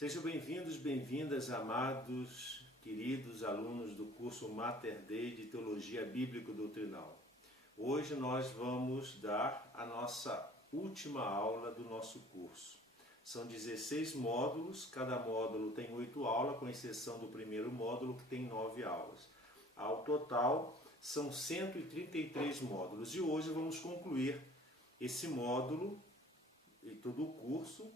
Sejam bem-vindos, bem-vindas, amados, queridos alunos do curso Mater Dei de Teologia Bíblico-Doutrinal. Hoje nós vamos dar a nossa última aula do nosso curso. São 16 módulos, cada módulo tem 8 aulas, com exceção do primeiro módulo que tem 9 aulas. Ao total, são 133 módulos e hoje vamos concluir esse módulo e todo o curso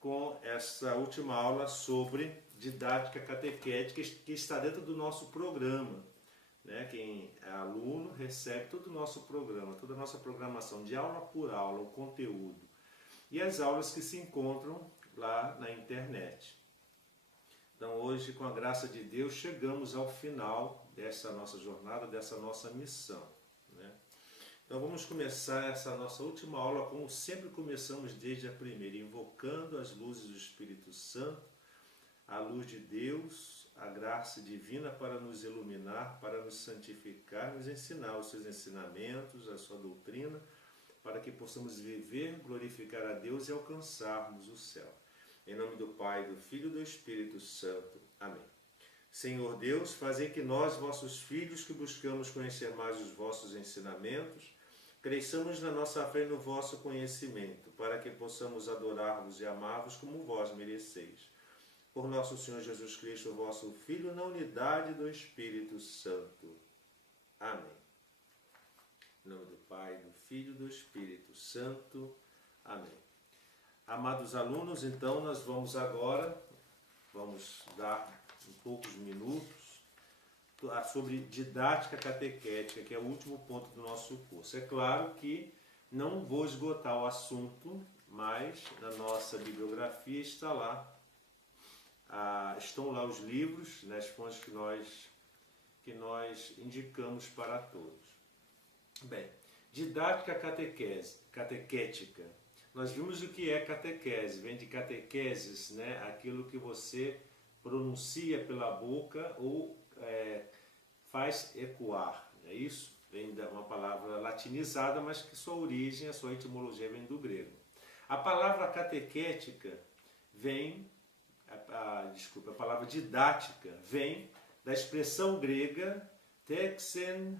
com essa última aula sobre didática catequética que está dentro do nosso programa. Quem é aluno recebe todo o nosso programa, toda a nossa programação de aula por aula, o conteúdo e as aulas que se encontram lá na internet. Então hoje, com a graça de Deus, chegamos ao final dessa nossa jornada, dessa nossa missão. Então vamos começar essa nossa última aula como sempre começamos desde a primeira, invocando as luzes do Espírito Santo, a luz de Deus, a graça divina para nos iluminar, para nos santificar, nos ensinar os seus ensinamentos, a sua doutrina, para que possamos viver, glorificar a Deus e alcançarmos o céu. Em nome do Pai, do Filho e do Espírito Santo. Amém. Senhor Deus, fazei que nós, vossos filhos, que buscamos conhecer mais os vossos ensinamentos, cresçamos na nossa fé e no vosso conhecimento, para que possamos adorar-vos e amar-vos como vós mereceis. Por nosso Senhor Jesus Cristo, vosso Filho, na unidade do Espírito Santo. Amém. Em nome do Pai, do Filho e do Espírito Santo. Amém. Amados alunos, então nós vamos agora, dar em poucos minutos, sobre didática catequética, que é o último ponto do nosso curso. É claro que não vou esgotar o assunto, mas na nossa bibliografia estão lá os livros, as fontes que nós indicamos para todos. Bem, didática catequética. Nós vimos o que é catequese, vem de catequeses, aquilo que você pronuncia pela boca ou faz ecoar, não é isso? Vem de uma palavra latinizada, mas que sua origem, a sua etimologia vem do grego. A palavra catequética vem, a palavra didática vem da expressão grega tekne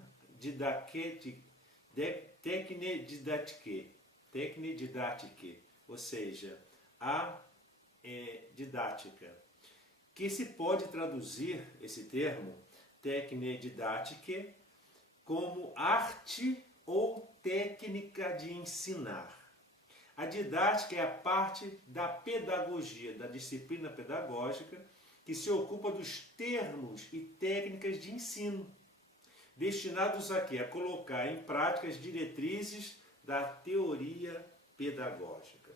didatike, ou seja, a didática, que se pode traduzir esse termo, tekne didatike, como arte ou técnica de ensinar. A didática é a parte da pedagogia, da disciplina pedagógica, que se ocupa dos termos e técnicas de ensino, destinados a quê? A colocar em prática as diretrizes da teoria pedagógica.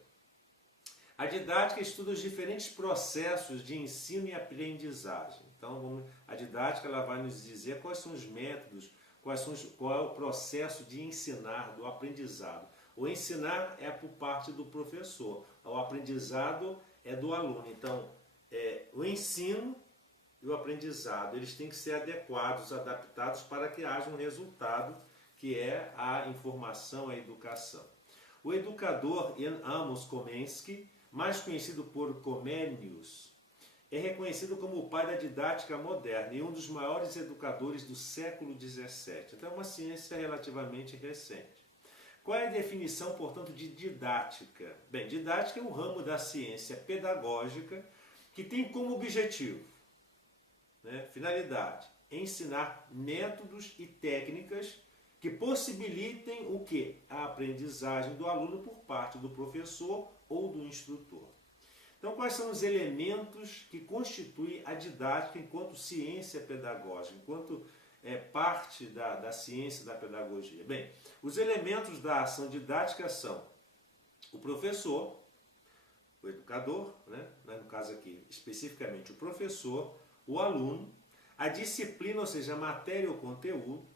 A didática estuda os diferentes processos de ensino e aprendizagem. Então, a didática ela vai nos dizer quais são os métodos, qual é o processo de ensinar, do aprendizado. O ensinar é por parte do professor, o aprendizado é do aluno. Então, o ensino e o aprendizado, eles têm que ser adequados, adaptados para que haja um resultado, que é a informação, a educação. O educador Jan Amos Komenski, mais conhecido por Comenius, é reconhecido como o pai da didática moderna e um dos maiores educadores do século XVII. Então é uma ciência relativamente recente. Qual é a definição, portanto, de didática? Bem, didática é um ramo da ciência pedagógica que tem como objetivo, finalidade, ensinar métodos e técnicas que possibilitem o quê? A aprendizagem do aluno por parte do professor ou do instrutor. Então, quais são os elementos que constituem a didática enquanto ciência pedagógica, enquanto parte da ciência da pedagogia? Bem, os elementos da ação didática são o professor, o educador, no caso aqui especificamente o professor, o aluno, a disciplina, ou seja, a matéria ou conteúdo,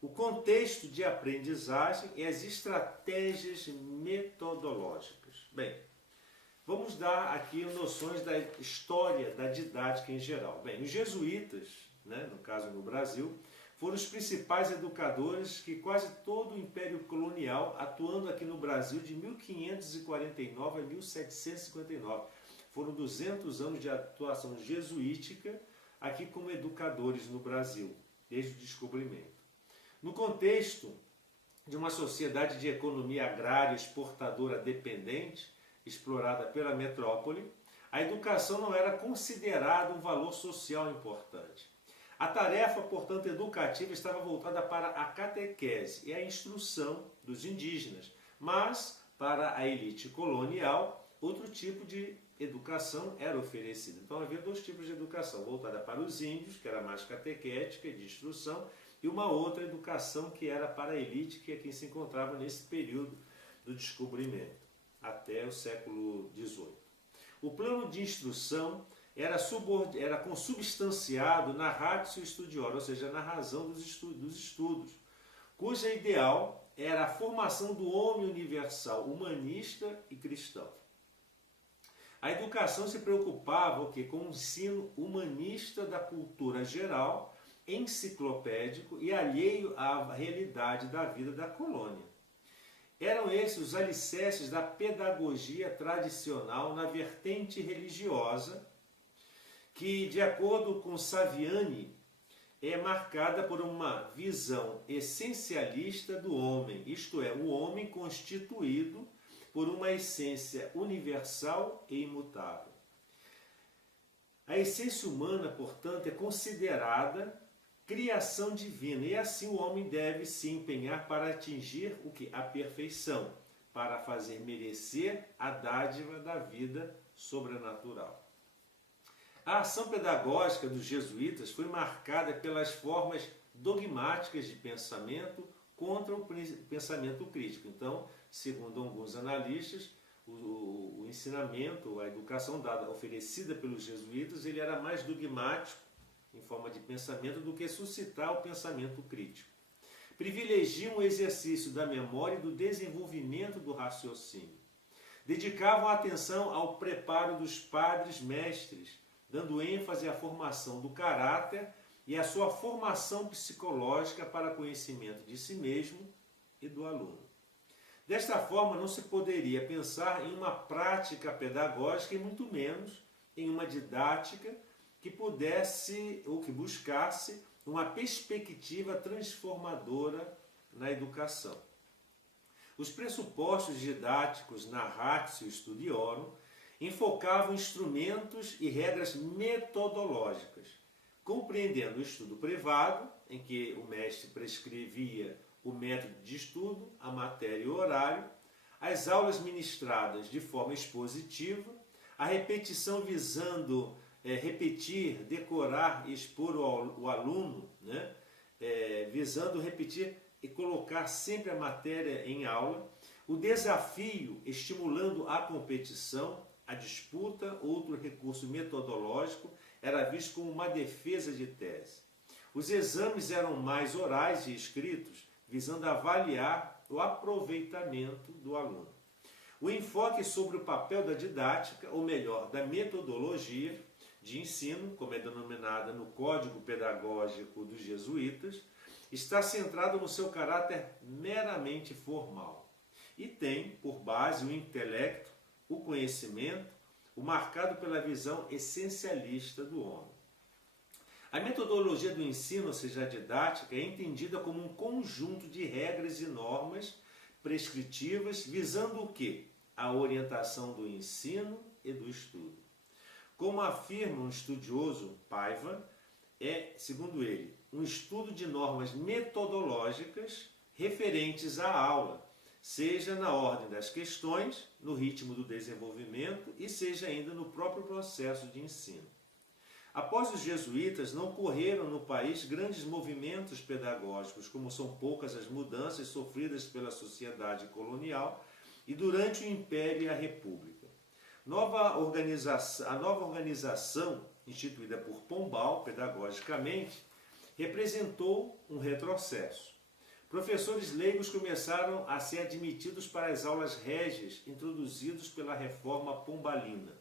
o contexto de aprendizagem e as estratégias metodológicas. Bem, vamos dar aqui noções da história da didática em geral. Bem, os jesuítas, no caso no Brasil, foram os principais educadores que quase todo o Império Colonial, atuando aqui no Brasil de 1549 a 1759, foram 200 anos de atuação jesuítica aqui como educadores no Brasil, desde o descobrimento. No contexto de uma sociedade de economia agrária exportadora dependente, explorada pela metrópole, a educação não era considerada um valor social importante. A tarefa, portanto, educativa estava voltada para a catequese e a instrução dos indígenas, mas para a elite colonial, outro tipo de educação era oferecida. Então havia dois tipos de educação, voltada para os índios, que era mais catequética e de instrução, e uma outra educação que era para a elite, que é quem se encontrava nesse período do descobrimento, até o século XVIII. O plano de instrução era consubstanciado na ratio studiorum, ou seja, na razão dos estudos, cuja ideal era a formação do homem universal, humanista e cristão. A educação se preocupava com o ensino humanista da cultura geral, enciclopédico e alheio à realidade da vida da colônia. Eram esses os alicerces da pedagogia tradicional na vertente religiosa, que, de acordo com Saviani, é marcada por uma visão essencialista do homem, isto é, o homem constituído por uma essência universal e imutável. A essência humana, portanto, é considerada criação divina, e assim o homem deve se empenhar para atingir o que? A perfeição, para fazer merecer a dádiva da vida sobrenatural. A ação pedagógica dos jesuítas foi marcada pelas formas dogmáticas de pensamento contra o pensamento crítico. Então, segundo alguns analistas, o ensinamento, a educação dada, oferecida pelos jesuítas, ele era mais dogmático em forma de pensamento do que suscitar o pensamento crítico. Privilegiam o exercício da memória e do desenvolvimento do raciocínio. Dedicavam atenção ao preparo dos padres mestres, dando ênfase à formação do caráter e à sua formação psicológica para conhecimento de si mesmo e do aluno. Desta forma, não se poderia pensar em uma prática pedagógica e muito menos em uma didática que pudesse ou que buscasse uma perspectiva transformadora na educação. Os pressupostos didáticos na ratio studiorum enfocavam instrumentos e regras metodológicas, compreendendo o estudo privado, em que o mestre prescrevia o método de estudo, a matéria e o horário, as aulas ministradas de forma expositiva, a repetição visando repetir, decorar e expor o aluno, né? Visando repetir e colocar sempre a matéria em aula, o desafio estimulando a competição, a disputa, outro recurso metodológico, era visto como uma defesa de tese. Os exames eram mais orais e escritos, visando avaliar o aproveitamento do aluno. O enfoque sobre o papel da didática, ou melhor, da metodologia de ensino, como é denominada no Código Pedagógico dos Jesuítas, está centrado no seu caráter meramente formal e tem por base o intelecto, o conhecimento, o marcado pela visão essencialista do homem. A metodologia do ensino, ou seja, a didática, é entendida como um conjunto de regras e normas prescritivas visando o quê? A orientação do ensino e do estudo. Como afirma um estudioso, Paiva, é, segundo ele, um estudo de normas metodológicas referentes à aula, seja na ordem das questões, no ritmo do desenvolvimento e seja ainda no próprio processo de ensino. Após os jesuítas, não ocorreram no país grandes movimentos pedagógicos, como são poucas as mudanças sofridas pela sociedade colonial e durante o Império e a República. A nova organização, instituída por Pombal, pedagogicamente, representou um retrocesso. Professores leigos começaram a ser admitidos para as aulas régias introduzidos pela reforma pombalina.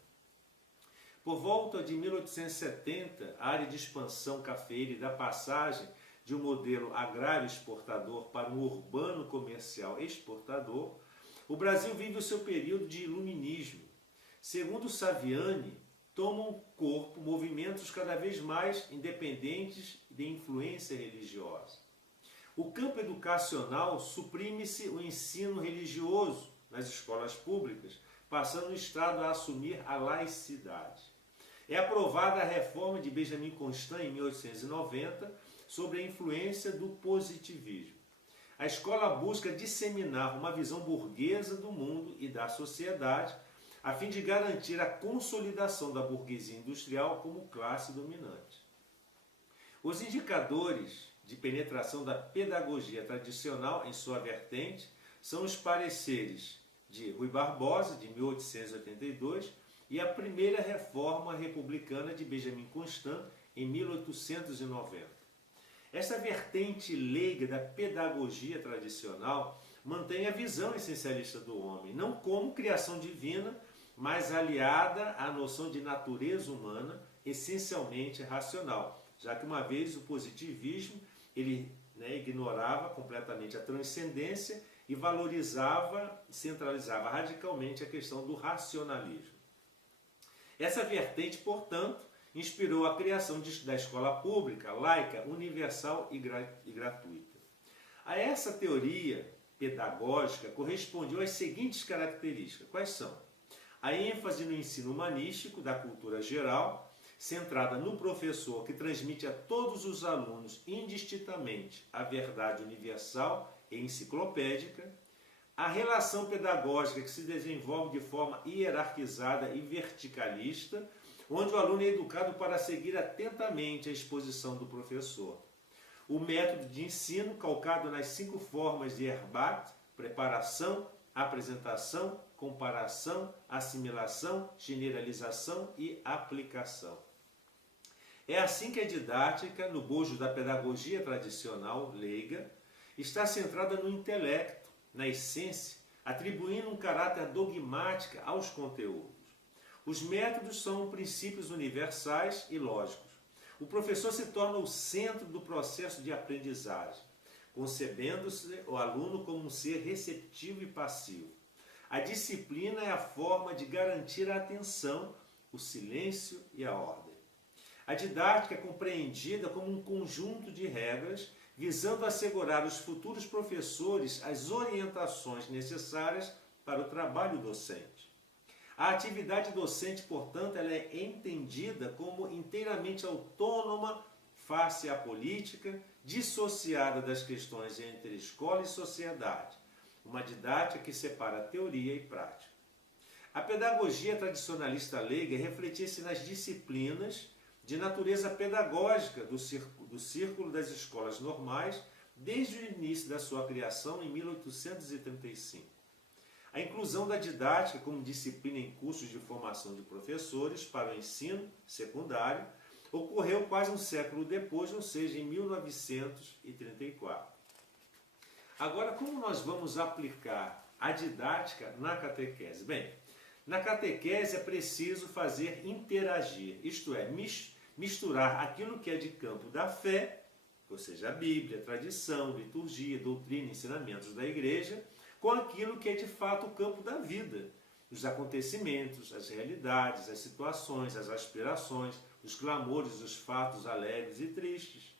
Por volta de 1870, a área de expansão cafeeira e da passagem de um modelo agrário exportador para um urbano comercial exportador, o Brasil vive o seu período de iluminismo. Segundo Saviani, tomam corpo movimentos cada vez mais independentes de influência religiosa. O campo educacional suprime-se o ensino religioso nas escolas públicas, passando o Estado a assumir a laicidade. É aprovada a reforma de Benjamin Constant em 1890 sobre a influência do positivismo. A escola busca disseminar uma visão burguesa do mundo e da sociedade, a fim de garantir a consolidação da burguesia industrial como classe dominante. Os indicadores de penetração da pedagogia tradicional em sua vertente são os pareceres de Rui Barbosa, de 1882, e a primeira reforma republicana de Benjamin Constant, em 1890. Essa vertente leiga da pedagogia tradicional mantém a visão essencialista do homem, não como criação divina, mas aliada à noção de natureza humana, essencialmente racional, já que uma vez o positivismo ele ignorava completamente a transcendência e valorizava, centralizava radicalmente a questão do racionalismo. Essa vertente, portanto, inspirou a criação da escola pública, laica, universal e gratuita. A essa teoria pedagógica correspondiam as seguintes características. Quais são? A ênfase no ensino humanístico da cultura geral, centrada no professor que transmite a todos os alunos indistintamente a verdade universal e enciclopédica, a relação pedagógica que se desenvolve de forma hierarquizada e verticalista, onde o aluno é educado para seguir atentamente a exposição do professor. O método de ensino calcado nas 5 formas de Erbach: preparação, apresentação, comparação, assimilação, generalização e aplicação. É assim que a didática, no bojo da pedagogia tradicional leiga, está centrada no intelecto, na essência, atribuindo um caráter dogmático aos conteúdos. Os métodos são princípios universais e lógicos. O professor se torna o centro do processo de aprendizagem, concebendo-se o aluno como um ser receptivo e passivo. A disciplina é a forma de garantir a atenção, o silêncio e a ordem. A didática é compreendida como um conjunto de regras visando assegurar aos futuros professores as orientações necessárias para o trabalho docente. A atividade docente, portanto, ela é entendida como inteiramente autônoma face à política, dissociada das questões entre escola e sociedade. Uma didática que separa teoria e prática. A pedagogia tradicionalista leiga refletia-se nas disciplinas de natureza pedagógica do círculo das escolas normais desde o início da sua criação em 1835. A inclusão da didática como disciplina em cursos de formação de professores para o ensino secundário ocorreu quase um século depois, ou seja, em 1934. Agora, como nós vamos aplicar a didática na catequese? Bem, na catequese é preciso fazer interagir, isto é, misturar aquilo que é de campo da fé, ou seja, a Bíblia, a tradição, liturgia, doutrina, ensinamentos da igreja, com aquilo que é de fato o campo da vida, os acontecimentos, as realidades, as situações, as aspirações, os clamores, os fatos alegres e tristes.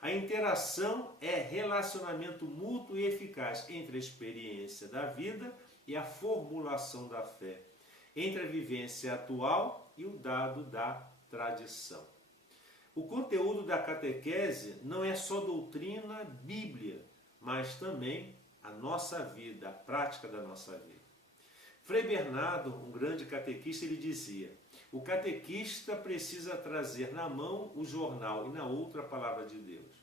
A interação é relacionamento mútuo e eficaz entre a experiência da vida e a formulação da fé, entre a vivência atual e o dado da tradição. O conteúdo da catequese não é só doutrina, Bíblia, mas também a nossa vida, a prática da nossa vida. Frei Bernardo, um grande catequista, ele dizia: o catequista precisa trazer na mão o jornal e na outra a palavra de Deus.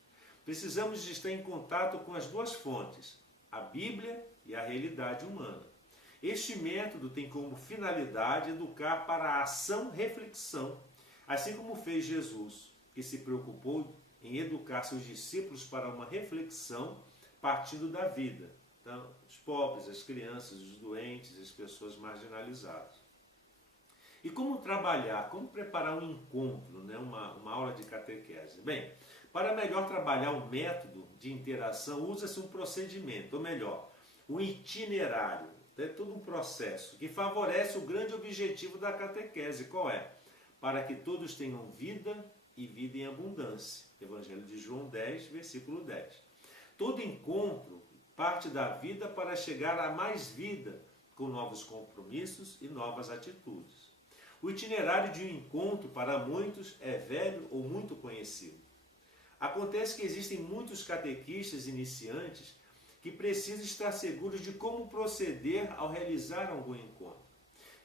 Precisamos estar em contato com as duas fontes, a Bíblia e a realidade humana. Este método tem como finalidade educar para a ação-reflexão, assim como fez Jesus, que se preocupou em educar seus discípulos para uma reflexão partindo da vida. Então, os pobres, as crianças, os doentes, as pessoas marginalizadas. E como trabalhar, como preparar um encontro, uma aula de catequese? Bem, para melhor trabalhar o método de interação, usa-se um procedimento, ou melhor, um itinerário. é todo um processo que favorece o grande objetivo da catequese. Qual é? Para que todos tenham vida e vida em abundância. Evangelho de João 10, versículo 10. Todo encontro parte da vida para chegar a mais vida, com novos compromissos e novas atitudes. O itinerário de um encontro, para muitos, é velho ou muito conhecido. Acontece que existem muitos catequistas iniciantes que precisam estar seguros de como proceder ao realizar algum encontro.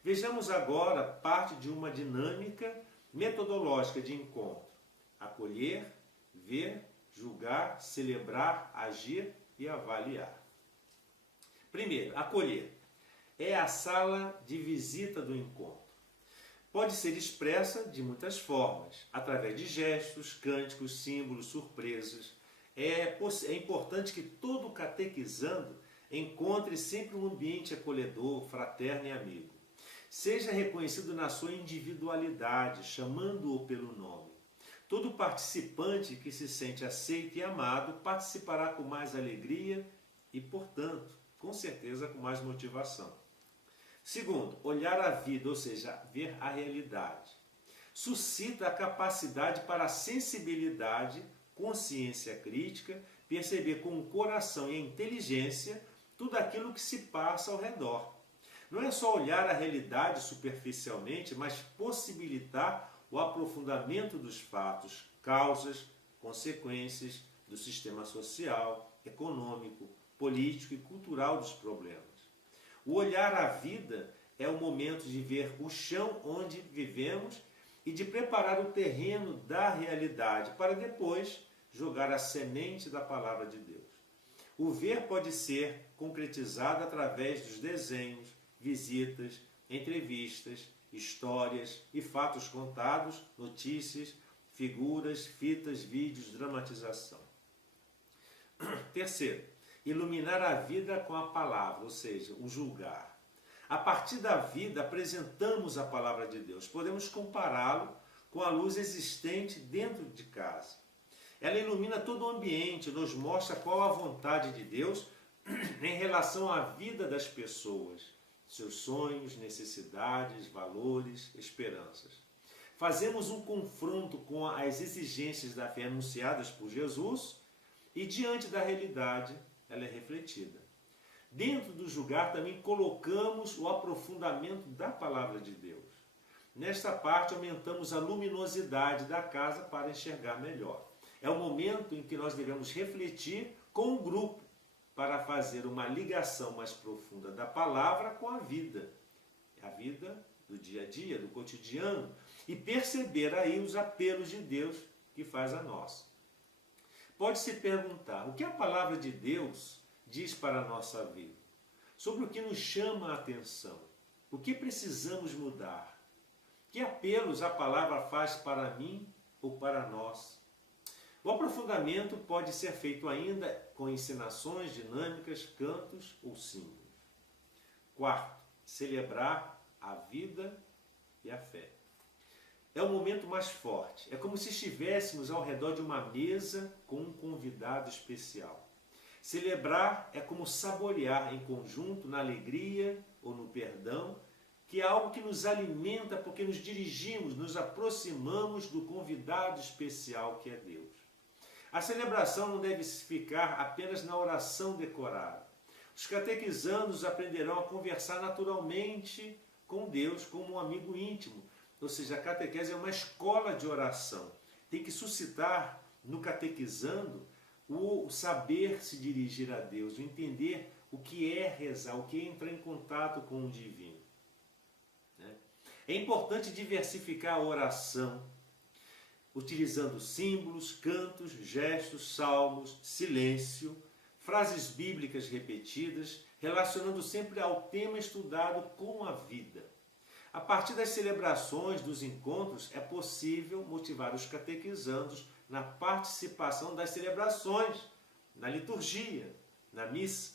Vejamos agora parte de uma dinâmica metodológica de encontro: acolher, ver, julgar, celebrar, agir e avaliar. Primeiro, acolher. É a sala de visita do encontro. Pode ser expressa de muitas formas, através de gestos, cânticos, símbolos, surpresas. É importante que todo catequizando encontre sempre um ambiente acolhedor, fraterno e amigo. Seja reconhecido na sua individualidade, chamando-o pelo nome. Todo participante que se sente aceito e amado participará com mais alegria e, portanto, com certeza com mais motivação. Segundo, olhar a vida, ou seja, ver a realidade. Suscita a capacidade para a sensibilidade, consciência crítica, perceber com o coração e a inteligência tudo aquilo que se passa ao redor. Não é só olhar a realidade superficialmente, mas possibilitar o aprofundamento dos fatos, causas, consequências do sistema social, econômico, político e cultural dos problemas. O olhar à vida é o momento de ver o chão onde vivemos e de preparar o terreno da realidade para depois jogar a semente da palavra de Deus. O ver pode ser concretizado através dos desenhos, visitas, entrevistas, histórias e fatos contados, notícias, figuras, fitas, vídeos, dramatização. Terceiro, iluminar a vida com a palavra, ou seja, o julgar. A partir da vida, apresentamos a palavra de Deus. Podemos compará-lo com a luz existente dentro de casa. Ela ilumina todo o ambiente, nos mostra qual a vontade de Deus em relação à vida das pessoas, seus sonhos, necessidades, valores, esperanças. Fazemos um confronto com as exigências da fé anunciadas por Jesus e, diante da realidade, ela é refletida. Dentro do julgar também colocamos o aprofundamento da palavra de Deus. Nesta parte aumentamos a luminosidade da casa para enxergar melhor. É o momento em que nós devemos refletir com o grupo para fazer uma ligação mais profunda da palavra com a vida do dia a dia, do cotidiano, e perceber aí os apelos de Deus que faz a nós. Pode-se perguntar, o que a palavra de Deus diz para a nossa vida? Sobre o que nos chama a atenção? O que precisamos mudar? Que apelos a palavra faz para mim ou para nós? O aprofundamento pode ser feito ainda com encenações, dinâmicas, cantos ou símbolos. Quarto, celebrar a vida e a fé. É o momento mais forte. É como se estivéssemos ao redor de uma mesa com um convidado especial. Celebrar é como saborear em conjunto, na alegria ou no perdão, que é algo que nos alimenta porque nos dirigimos, nos aproximamos do convidado especial que é Deus. A celebração não deve ficar apenas na oração decorada. Os catequizandos aprenderão a conversar naturalmente com Deus como um amigo íntimo. Ou seja, a catequese é uma escola de oração. Tem que suscitar no catequizando o saber se dirigir a Deus, o entender o que é rezar, o que é entrar em contato com o divino. É importante diversificar a oração, utilizando símbolos, cantos, gestos, salmos, silêncio, frases bíblicas repetidas, relacionando sempre ao tema estudado com a vida. A partir das celebrações, dos encontros, é possível motivar os catequizandos na participação das celebrações, na liturgia, na missa,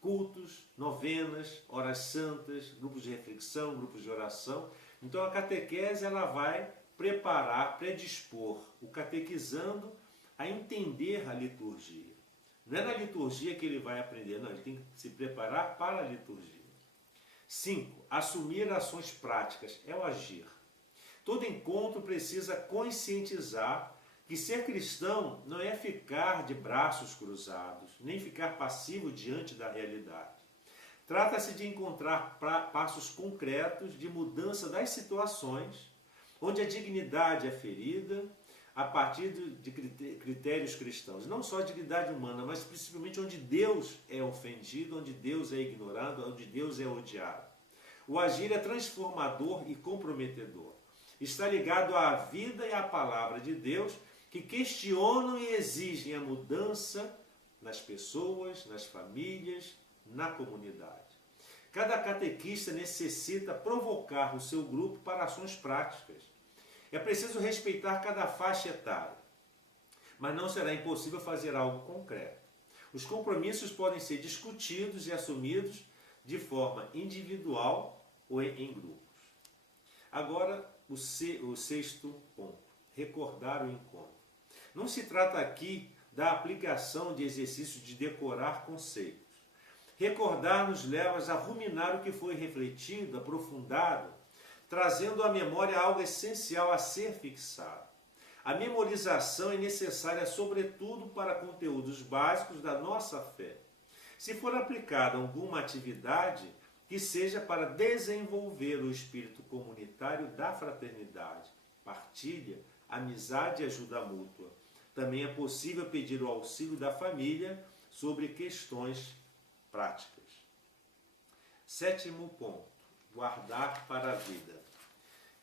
cultos, novenas, horas santas, grupos de reflexão, grupos de oração. Então a catequese ela vai preparar, predispor o catequizando a entender a liturgia. Não é na liturgia que ele vai aprender, não, ele tem que se preparar para a liturgia. 5. Assumir ações práticas é o agir. Todo encontro precisa conscientizar que ser cristão não é ficar de braços cruzados, nem ficar passivo diante da realidade. Trata-se de encontrar passos concretos de mudança das situações, onde a dignidade é ferida, a partir de critérios cristãos. Não só a dignidade humana, mas principalmente onde Deus é ofendido, onde Deus é ignorado, onde Deus é odiado. O agir é transformador e comprometedor. Está ligado à vida e à palavra de Deus, que questionam e exigem a mudança nas pessoas, nas famílias, na comunidade. Cada catequista necessita provocar o seu grupo para ações práticas. É preciso respeitar cada faixa etária, mas não será impossível fazer algo concreto. Os compromissos podem ser discutidos e assumidos de forma individual ou em grupos. Agora, o sexto ponto, recordar o encontro. Não se trata aqui da aplicação de exercícios de decorar conceitos. Recordar nos leva a ruminar o que foi refletido, aprofundado, trazendo à memória algo essencial a ser fixado. A memorização é necessária, sobretudo, para conteúdos básicos da nossa fé. Se for aplicada alguma atividade, que seja para desenvolver o espírito comunitário da fraternidade, partilha, amizade e ajuda mútua. Também é possível pedir o auxílio da família sobre questões práticas. Sétimo ponto, guardar para a vida.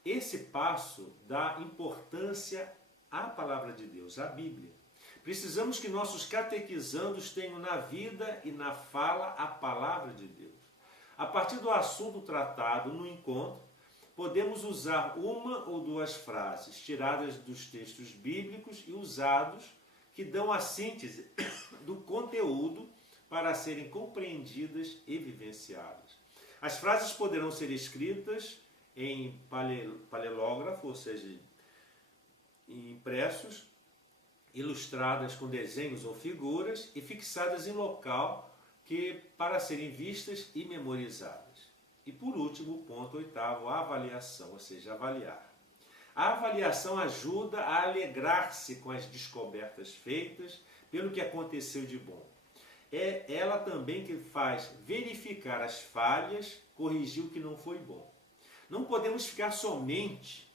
Esse passo dá importância à palavra de Deus, à Bíblia. Precisamos que nossos catequizandos tenham na vida e na fala a palavra de Deus. A partir do assunto tratado no encontro, podemos usar uma ou duas frases tiradas dos textos bíblicos e usados que dão a síntese do conteúdo para serem compreendidas e vivenciadas. As frases poderão ser escritas em paralelógrafo, ou seja, impressos, ilustradas com desenhos ou figuras e fixadas em local para serem vistas e memorizadas. E por último, o ponto oitavo, a avaliação, ou seja, avaliar. A avaliação ajuda a alegrar-se com as descobertas feitas pelo que aconteceu de bom. É ela também que faz verificar as falhas, corrigir o que não foi bom. Não podemos ficar somente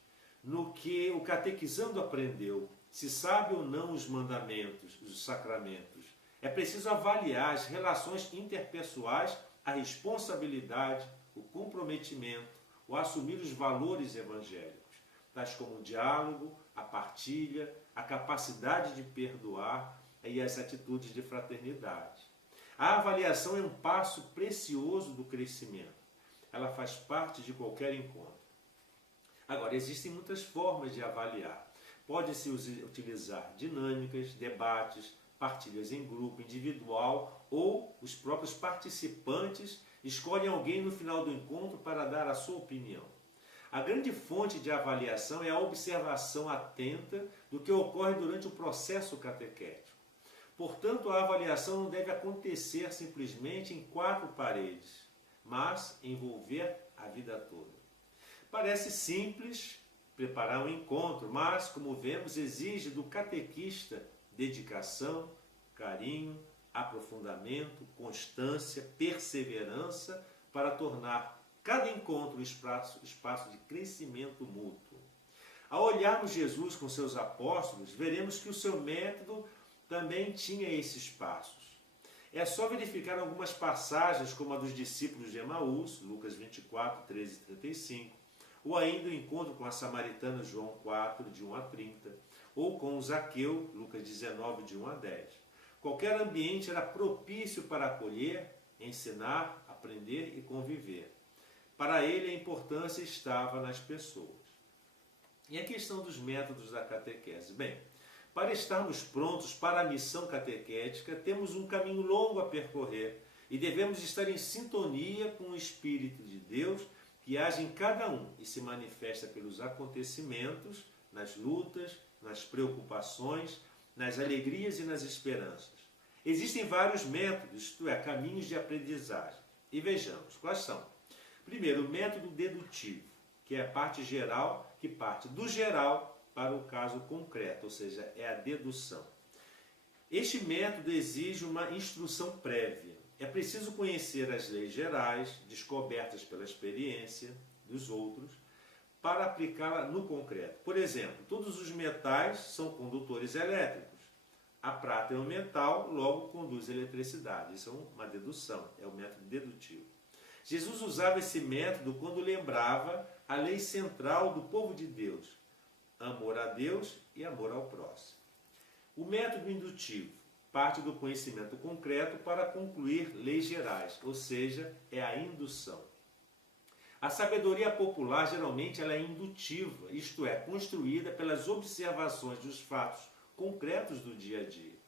no que o catequizando aprendeu, se sabe ou não os mandamentos, os sacramentos. É preciso avaliar as relações interpessoais, a responsabilidade, o comprometimento, o assumir os valores evangélicos, tais como o diálogo, a partilha, a capacidade de perdoar e as atitudes de fraternidade. A avaliação é um passo precioso do crescimento. Ela faz parte de qualquer encontro. Agora, existem muitas formas de avaliar. Pode-se utilizar dinâmicas, debates, partilhas em grupo, individual, ou os próprios participantes escolhem alguém no final do encontro para dar a sua opinião. A grande fonte de avaliação é a observação atenta do que ocorre durante o processo catequético. Portanto, a avaliação não deve acontecer simplesmente em quatro paredes, mas envolver a vida toda. Parece simples preparar um encontro, mas, como vemos, exige do catequista dedicação, carinho, aprofundamento, constância, perseverança para tornar cada encontro espaço de crescimento mútuo. Ao olharmos Jesus com seus apóstolos, veremos que o seu método também tinha esses passos. É só verificar algumas passagens, como a dos discípulos de Emaús, Lucas 24, 13 e 35, ou ainda o encontro com a samaritana, João 4, de 1 a 30, ou com o Zaqueu, Lucas 19, de 1 a 10. Qualquer ambiente era propício para acolher, ensinar, aprender e conviver. Para ele, a importância estava nas pessoas. E a questão dos métodos da catequese? Bem, para estarmos prontos para a missão catequética, temos um caminho longo a percorrer e devemos estar em sintonia com o Espírito de Deus que age em cada um e se manifesta pelos acontecimentos, nas lutas, nas preocupações, nas alegrias e nas esperanças. Existem vários métodos, isto é, caminhos de aprendizagem. E vejamos, quais são? Primeiro, o método dedutivo, que é a parte geral, que parte do geral para o caso concreto, ou seja, é a dedução. Este método exige uma instrução prévia. É preciso conhecer as leis gerais, descobertas pela experiência dos outros, para aplicá-la no concreto. Por exemplo, todos os metais são condutores elétricos. A prata é um metal, logo conduz eletricidade. Isso é uma dedução, é o método dedutivo. Jesus usava esse método quando lembrava a lei central do povo de Deus: amor a Deus e amor ao próximo. O método indutivo parte do conhecimento concreto para concluir leis gerais, ou seja, é a indução. A sabedoria popular geralmente ela é indutiva, isto é, construída pelas observações dos fatos concretos do dia a dia.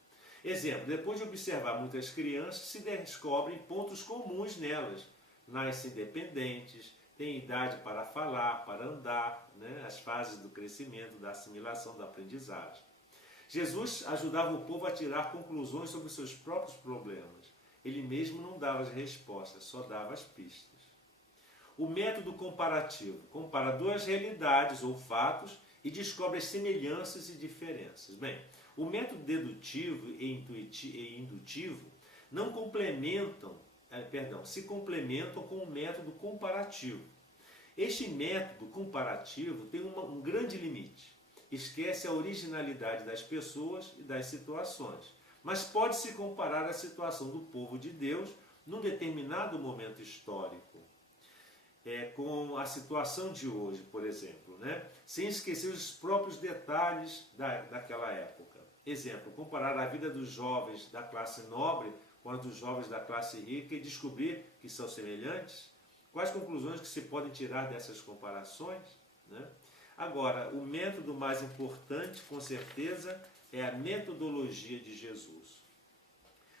Exemplo, depois de observar muitas crianças, se descobrem pontos comuns nelas. Nascem independentes, têm idade para falar, para andar, as fases do crescimento, da assimilação, da aprendizagem. Jesus ajudava o povo a tirar conclusões sobre os seus próprios problemas. Ele mesmo não dava as respostas, só dava as pistas. O método comparativo compara duas realidades ou fatos e descobre as semelhanças e diferenças. Bem, o método dedutivo e indutivo se complementam com o método comparativo. Este método comparativo tem um grande limite. Esquece a originalidade das pessoas e das situações, mas pode-se comparar a situação do povo de Deus num determinado momento histórico, com a situação de hoje, por exemplo, sem esquecer os próprios detalhes daquela época. Exemplo, comparar a vida dos jovens da classe nobre com a dos jovens da classe rica e descobrir que são semelhantes. Quais conclusões que se podem tirar dessas comparações? Agora, o método mais importante, com certeza, é a metodologia de Jesus.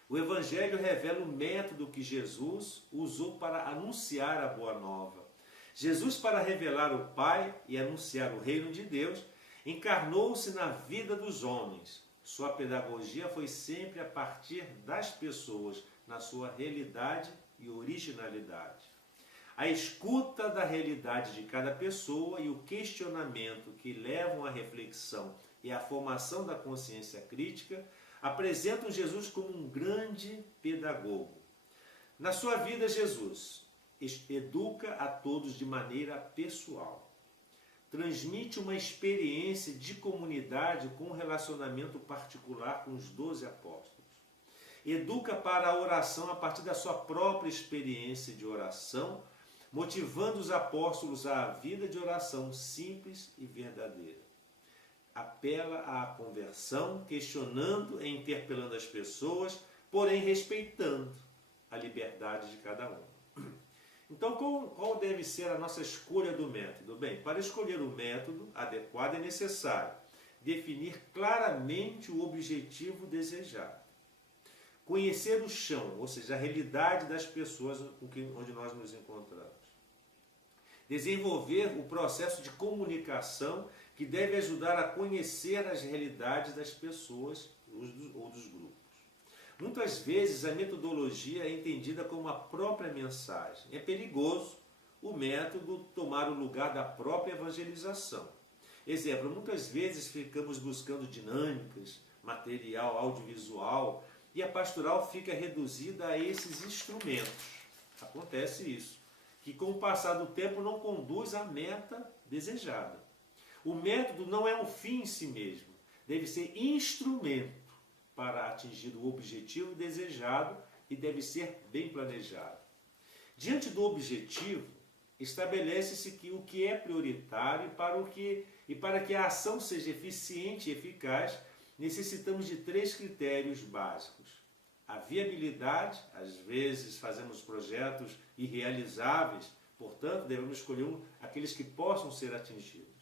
O Evangelho revela o método que Jesus usou para anunciar a Boa Nova. Jesus, para revelar o Pai e anunciar o reino de Deus, encarnou-se na vida dos homens. Sua pedagogia foi sempre a partir das pessoas, na sua realidade e originalidade. A escuta da realidade de cada pessoa e o questionamento que levam à reflexão e à formação da consciência crítica apresentam Jesus como um grande pedagogo. Na sua vida, Jesus educa a todos de maneira pessoal. Transmite uma experiência de comunidade com um relacionamento particular com os 12 apóstolos. Educa para a oração a partir da sua própria experiência de oração, motivando os apóstolos à vida de oração simples e verdadeira. Apela à conversão, questionando e interpelando as pessoas, porém respeitando a liberdade de cada um. Então, qual deve ser a nossa escolha do método? Bem, para escolher o método adequado é necessário definir claramente o objetivo desejado. Conhecer o chão, ou seja, a realidade das pessoas onde nós nos encontramos. Desenvolver o processo de comunicação que deve ajudar a conhecer as realidades das pessoas ou dos grupos. Muitas vezes a metodologia é entendida como a própria mensagem. É perigoso o método tomar o lugar da própria evangelização. Exemplo, muitas vezes ficamos buscando dinâmicas, material audiovisual, e a pastoral fica reduzida a esses instrumentos. Acontece isso, que com o passar do tempo não conduz à meta desejada. O método não é um fim em si mesmo, deve ser instrumento para atingir o objetivo desejado e deve ser bem planejado. Diante do objetivo, estabelece-se que o que é prioritário e para que a ação seja eficiente e eficaz, necessitamos de 3 critérios básicos. A viabilidade, às vezes fazemos projetos irrealizáveis, portanto devemos escolher aqueles que possam ser atingidos.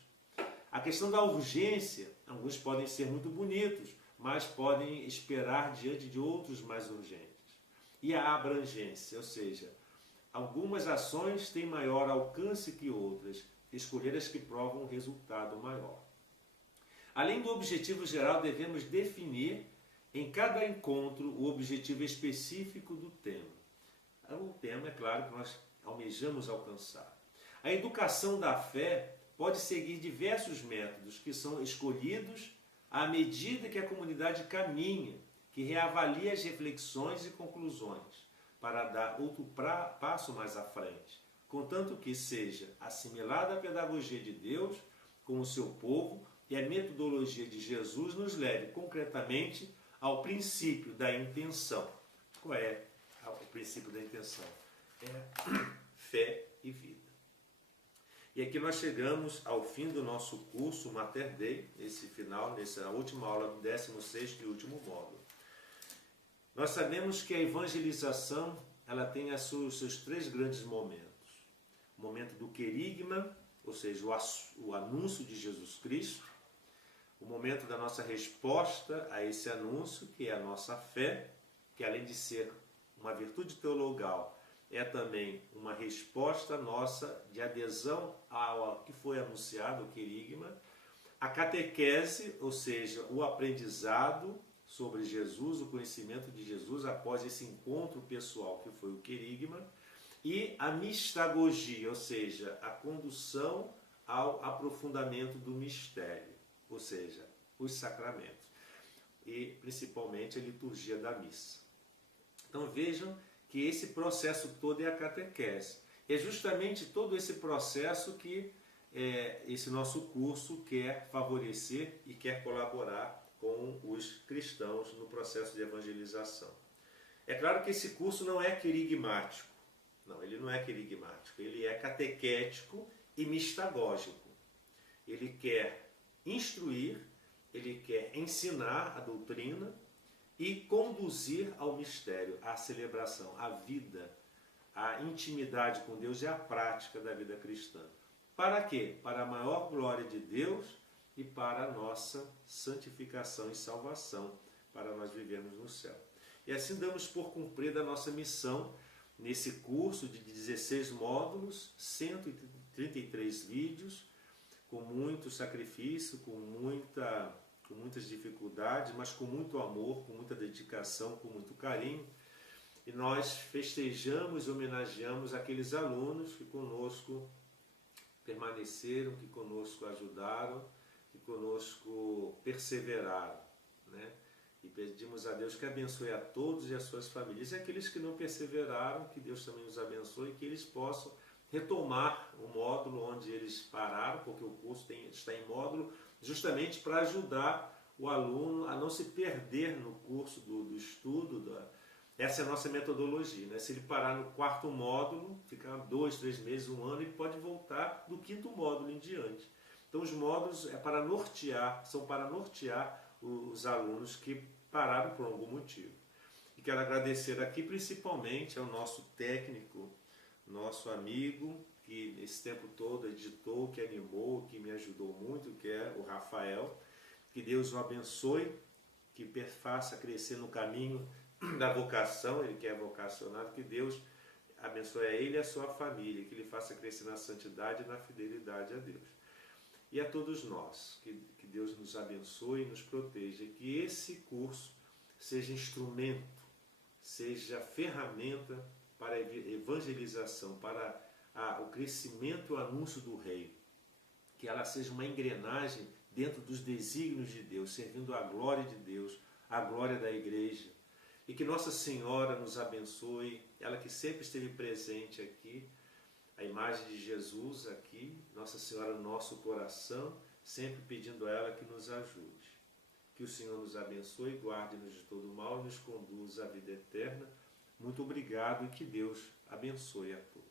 A questão da urgência, alguns podem ser muito bonitos, mas podem esperar diante de outros mais urgentes. E a abrangência, ou seja, algumas ações têm maior alcance que outras, escolher as que provam um resultado maior. Além do objetivo geral, devemos definir em cada encontro o objetivo específico do tema. O tema, é claro, que nós almejamos alcançar. A educação da fé pode seguir diversos métodos que são escolhidos à medida que a comunidade caminha, que reavalia as reflexões e conclusões para dar outro passo mais à frente, contanto que seja assimilada a pedagogia de Deus com o seu povo e a metodologia de Jesus nos leve concretamente ao princípio da intenção. Qual é o princípio da intenção? É fé e vida. E aqui nós chegamos ao fim do nosso curso Mater Dei, nessa última aula do 16º e último módulo. Nós sabemos que a evangelização ela tem os seus três grandes momentos. O momento do querigma, ou seja, o anúncio de Jesus Cristo. O momento da nossa resposta a esse anúncio, que é a nossa fé, que além de ser uma virtude teologal, é também uma resposta nossa de adesão ao que foi anunciado, o querigma. A catequese, ou seja, o aprendizado sobre Jesus, o conhecimento de Jesus após esse encontro pessoal que foi o querigma. E a mistagogia, ou seja, a condução ao aprofundamento do mistério, ou seja, os sacramentos. E principalmente a liturgia da missa. Então vejam que esse processo todo é a catequese. É justamente todo esse processo que esse nosso curso quer favorecer e quer colaborar com os cristãos no processo de evangelização. É claro que esse curso não é querigmático. Não, ele não é querigmático. Ele é catequético e mistagógico. Ele quer instruir, ele quer ensinar a doutrina e conduzir ao mistério, à celebração, à vida, à intimidade com Deus e à prática da vida cristã. Para quê? Para a maior glória de Deus e para a nossa santificação e salvação, para nós vivermos no céu. E assim damos por cumprida a nossa missão nesse curso de 16 módulos, 133 vídeos, com muito sacrifício, com muitas dificuldades, mas com muito amor, com muita dedicação, com muito carinho. E nós festejamos e homenageamos aqueles alunos que conosco permaneceram, que conosco ajudaram, que conosco perseveraram, né? E pedimos a Deus que abençoe a todos e as suas famílias. E aqueles que não perseveraram, que Deus também os abençoe e que eles possam retomar o módulo onde eles pararam, porque o curso está em módulo, justamente para ajudar o aluno a não se perder no curso do estudo. Essa é a nossa metodologia, né? Se ele parar no 4º módulo, ficar 2, 3 meses, 1 ano, ele pode voltar do 5º módulo em diante. Então os módulos são para nortear os alunos que pararam por algum motivo. E quero agradecer aqui principalmente ao nosso técnico, nosso amigo, que esse tempo todo editou, que animou, que me ajudou muito, que é o Rafael. Que Deus o abençoe, que faça crescer no caminho da vocação, ele que é vocacionado, que Deus abençoe a ele e a sua família, que ele faça crescer na santidade e na fidelidade a Deus. E a todos nós, que Deus nos abençoe e nos proteja, que esse curso seja instrumento, seja ferramenta para a evangelização, para o crescimento e o anúncio do reino. Que ela seja uma engrenagem dentro dos desígnios de Deus, servindo a glória de Deus, a glória da igreja. E que Nossa Senhora nos abençoe, ela que sempre esteve presente aqui, a imagem de Jesus aqui, Nossa Senhora no nosso coração, sempre pedindo a ela que nos ajude. Que o Senhor nos abençoe, guarde-nos de todo mal e nos conduza à vida eterna. Muito obrigado e que Deus abençoe a todos.